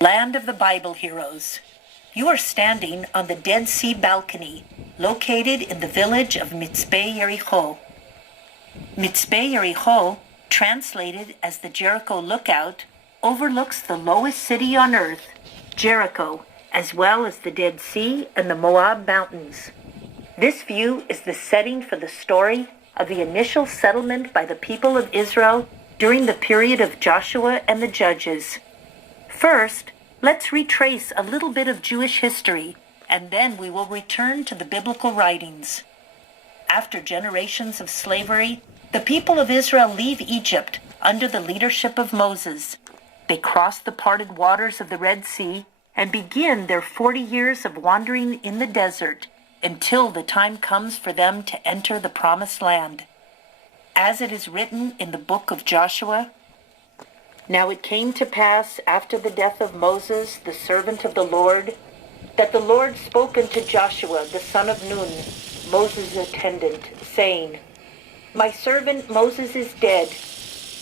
Land of the Bible heroes. You are standing on the Dead Sea balcony, located in the village of מצפה Jericho. מצפה Jericho, translated as the Jericho Lookout, overlooks the lowest city on earth, Jericho, as well as the Dead Sea and the Moab Mountains. This view is the setting for the story of the initial settlement by the people of Israel during the period of Joshua and the Judges. First, let's retrace a little bit of Jewish history, and then we will return to the biblical writings. After generations of slavery, the people of Israel leave Egypt under the leadership of Moses. They cross the parted waters of the Red Sea and begin their 40 years of wandering in the desert until the time comes for them to enter the Promised Land. As it is written in the book of Joshua, "Now it came to pass after the death of Moses, the servant of the Lord, that the Lord spoke unto Joshua, the son of Nun, Moses' attendant, saying, My servant Moses is dead.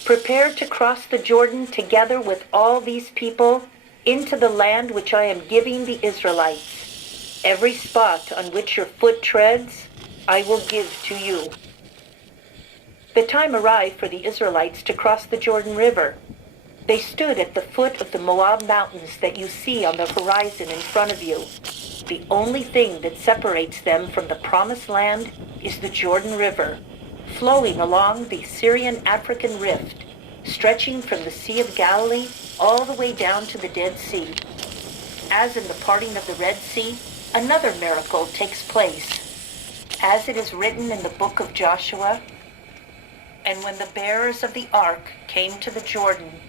Prepare to cross the Jordan together with all these people into the land which I am giving the Israelites. Every spot on which your foot treads, I will give to you." The time arrived for the Israelites to cross the Jordan River. They stood at the foot of the Moab Mountains that you see on the horizon in front of you. The only thing that separates them from the Promised Land is the Jordan River, flowing along the Syrian-African rift, stretching from the Sea of Galilee all the way down to the Dead Sea. As in the parting of the Red Sea, another miracle takes place. As it is written in the book of Joshua, "And when the bearers of the ark came to the Jordan,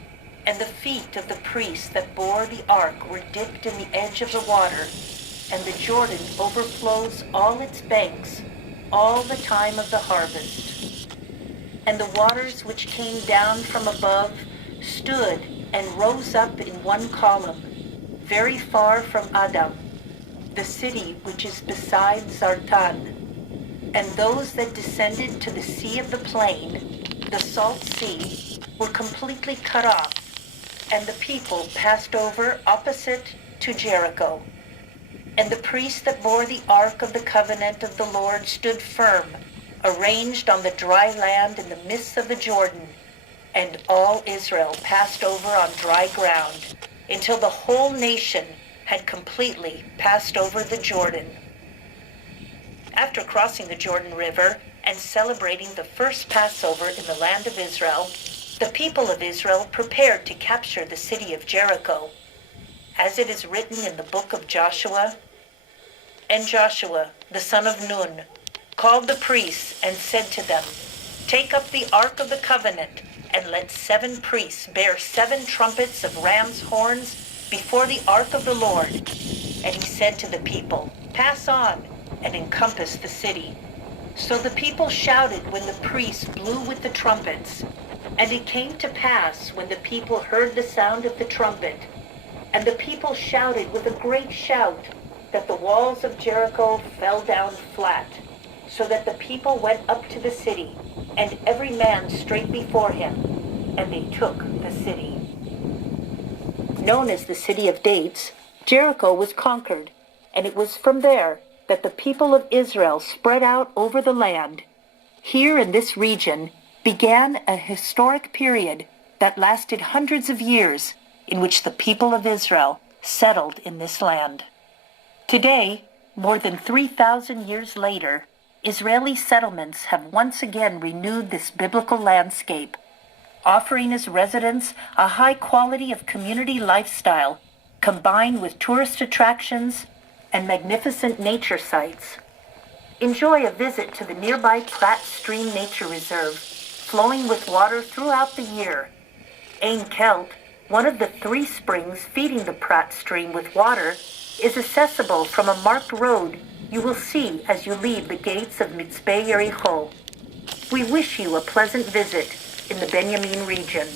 and the feet of the priests that bore the ark were dipped in the edge of the water, and the Jordan overflows all its banks all the time of the harvest. And the waters which came down from above stood and rose up in one column, very far from Adam, the city which is beside Zartan. And those that descended to the sea of the plain, the salt sea, were completely cut off, and the people passed over opposite to Jericho. And the priests that bore the ark of the covenant of the Lord stood firm, arranged on the dry land in the midst of the Jordan, and all Israel passed over on dry ground, until the whole nation had completely passed over the Jordan." After crossing the Jordan River and celebrating the first Passover in the land of Israel, the people of Israel prepared to capture the city of Jericho. As it is written in the book of Joshua, "And Joshua, the son of Nun, called the priests and said to them, Take up the ark of the covenant, and let 7 priests bear 7 trumpets of ram's horns before the ark of the Lord. And he said to the people, Pass on, and encompass the city. So the people shouted when the priests blew with the trumpets. And it came to pass, when the people heard the sound of the trumpet, and the people shouted with a great shout, that the walls of Jericho fell down flat, so that the people went up to the city, and every man straight before him, and they took the city." Known as the City of Dates, Jericho was conquered, and it was from there that the people of Israel spread out over the land. Here in this region began a historic period that lasted hundreds of years, in which the people of Israel settled in this land. Today, more than 3,000 years later, Israeli settlements have once again renewed this biblical landscape, offering its residents a high quality of community lifestyle, combined with tourist attractions and magnificent nature sites. Enjoy a visit to the nearby Platte Stream Nature Reserve, flowing with water throughout the year. Ain Kelt, one of the 3 springs feeding the Platte Stream with water, is accessible from a marked road you will see as you leave the gates of מצפה Jericho. We wish you a pleasant visit in the Benjamin region.